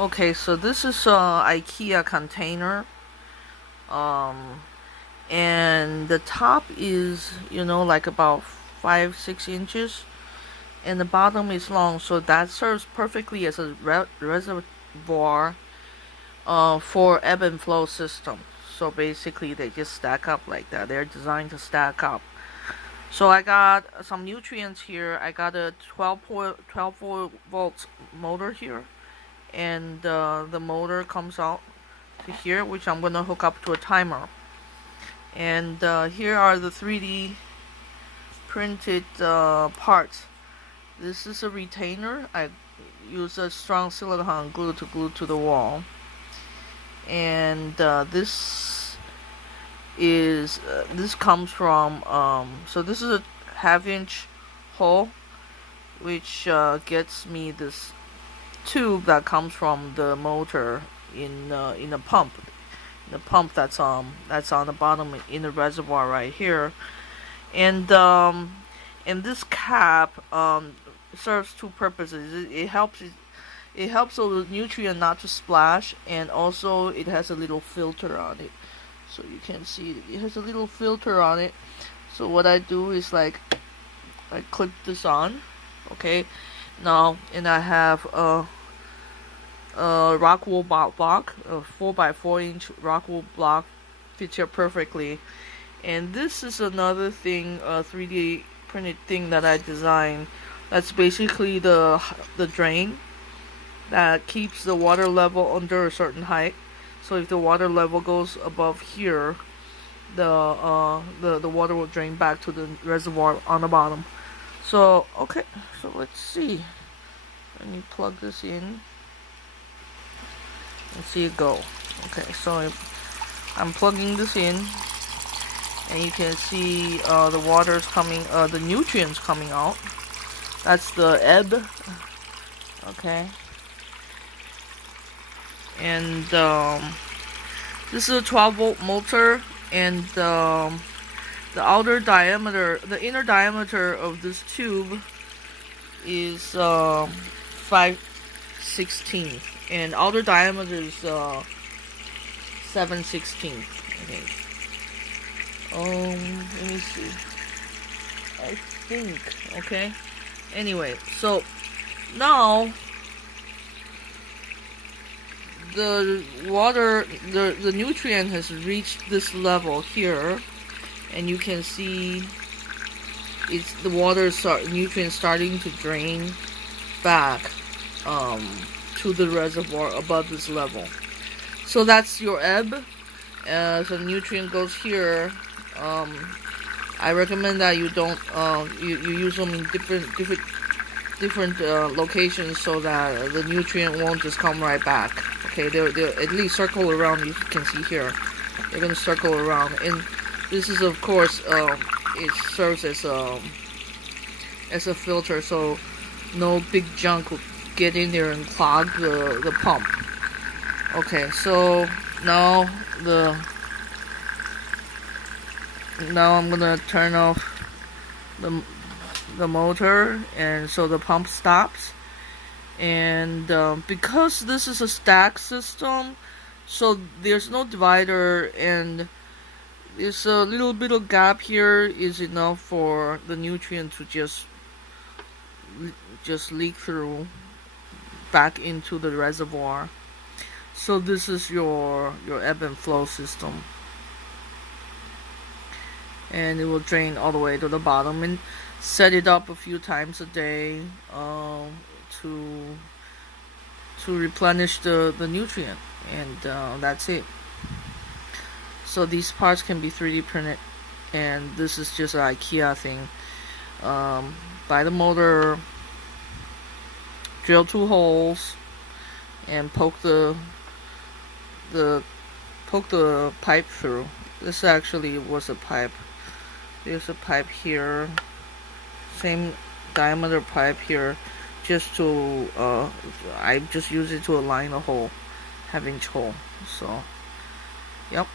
Okay, so this is a IKEA container, and the top is, like about 5-6 inches, and the bottom is long, so that serves perfectly as a reservoir for ebb and flow system. So basically they just stack up like that. They're designed to stack up. So I got some nutrients here. I got a 12 volt motor here, and the motor comes out to here, which I'm gonna hook up to a timer. And here are the 3D printed parts. This is a retainer. I use a strong silicone glue to glue to the wall. And this comes from so this is a 1/2 inch hole, which gets me this tube that comes from the motor in a pump. The pump that's on the bottom in the reservoir right here. And this cap serves two purposes. It helps the nutrient not to splash, and also it has a little filter on it. So you can see it has a little filter on it. So what I do is I clip this on, okay? Now, and I have a rock wool block, a 4x4-inch rock wool block, fits here perfectly. And this is another thing, a 3D printed thing that I designed. That's basically the drain that keeps the water level under a certain height. So if the water level goes above here, the water will drain back to the reservoir on the bottom. So okay, so let's see. Let me plug this in and see it go. Okay, so I'm plugging this in, and you can see the water's coming, the nutrients coming out. That's the ebb. Okay. And this is a 12 volt motor, and the inner diameter of this tube is 5/16, and outer diameter is 7/16. Okay. Let me see. I think. Okay. Anyway, so now the water, the nutrient has reached this level here, and you can see it's the nutrient starting to drain back to the reservoir above this level. So that's your ebb. So nutrient goes here. I recommend that you don't you use them in different locations, so that the nutrient won't just come right back. Okay, they'll at least circle around. You can see here, they're gonna circle around, and this is, of course, it serves as a filter, so no big junk will get in there and clog the pump. Okay, so now I'm gonna turn off the motor, and so the pump stops. And because this is a stack system, so there's no divider, and there's a little bit of gap here is enough for the nutrient to just leak through back into the reservoir. So this is your ebb and flow system, and it will drain all the way to the bottom. And set it up a few times a day to replenish the nutrient, and that's it. So these parts can be 3D printed, and this is just an IKEA thing. Buy the motor, drill 2 holes, and poke the pipe through. This actually was a pipe. There's a pipe here, same diameter pipe here, just to I just use it to align the hole, 1/2 inch hole. So yep.